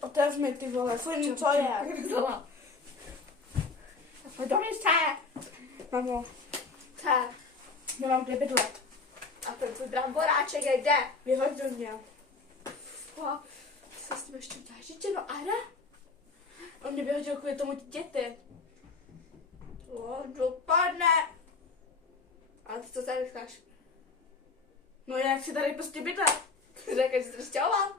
Otevř mi ty vole, fuj, co je? Dovnitř se. Mamo, nemám kde bydlet. A ten tvůj bramboráček je kde? Vyhoď do mě. Co s tím ještě uděláš, dítě, no a ne? On mě vyhodil kvůli tomu dítěti. Dopadne. A ty co tady říkáš? No jak si tady prostě bydlet? Řekl, že jsi to stěhoval?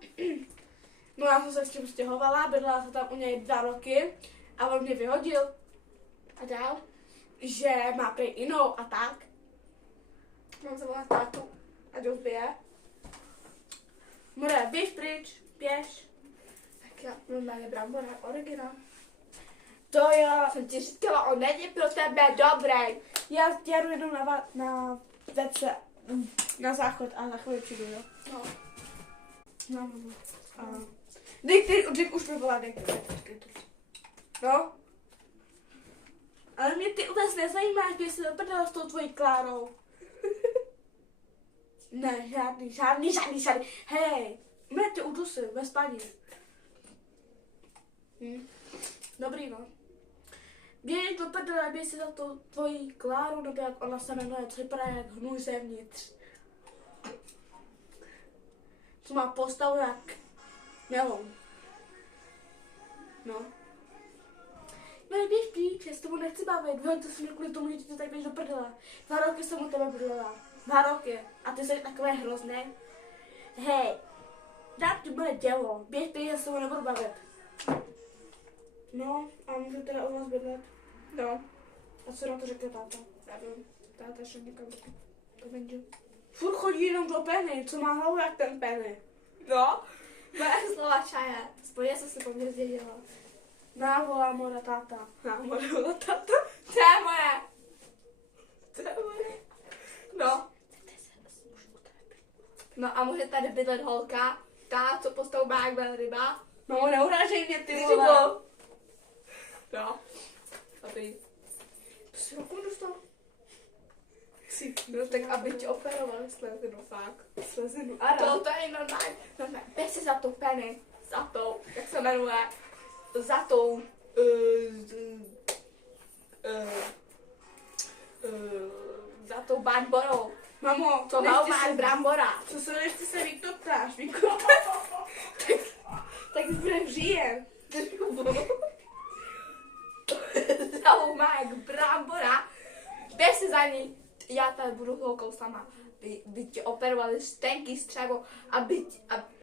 No já jsem se s tím stěhovala, bydlela jsem tam u něj 2 roky a on mě vyhodil. A dál? Že má prej jinou a tak. Mám zavolat tátu. Ať ho zbije. More, běž pryč, běž. Tak já normálně brambora, originál. To jo. Jsem ti říkala, on není pro tebe dobrý. Já jdu jenom na vece, na záchod a za chvíli přijdu, jo. No. No. Dej už mi volá, dej. No. Ale mě ty vůbec nezajímáš, když jsi doprdala s tou tvojí Klárou. Ne, žádný. Hej, mě ty udusy ve spaní. Dobrý, no. Běž do prdele, běž si za tou tvojí Kláru, nebo jak ona se jmenuje, co vypadá jak hnůj zevnitř. Co má postavu jak melon. No. Ne, běž pryč, já s tebou nechci bavit, vyhoď to si mě kvůli tomu, že ty tak běž do prdele. 2 roky jsem u tebe bydlela. 2 roky. A ty jsi takový hrozný. Hej, dát ti bude dělo, běž pryč, já s tebou nebudu bavit. No, a můžu teda u vás bydlet? No. A co na to řekne táta? Nevím. Táta šel někam do venžu. Furt chodí jenom do Penny, co má hlavu jak ten Penny. No. Moje slova čaje. Spojně jsem si po mně zdědila. Návolá moje táta. Návolá táta. To je moje. No. No a může tady bydlet holka, ta, co postavu má jak velryba. No, neurážej mě, ty Ty vole. říkal. No. A ty. Prostě ruku dostal. No tak aby ti operovali slezinu, fakt. Slezinu. To je normální. Normální. Běž si za tou Penny. Za tou, jak se jmenuje. Za tou. Za tou Barborou. Mamo, To má brambora. Co se nechci se vykoptáš, tak budeš žije. Za má jak brambora. Běž si za ní. Já tady budu holkou sama. By tě operovali štenky, střevo, aby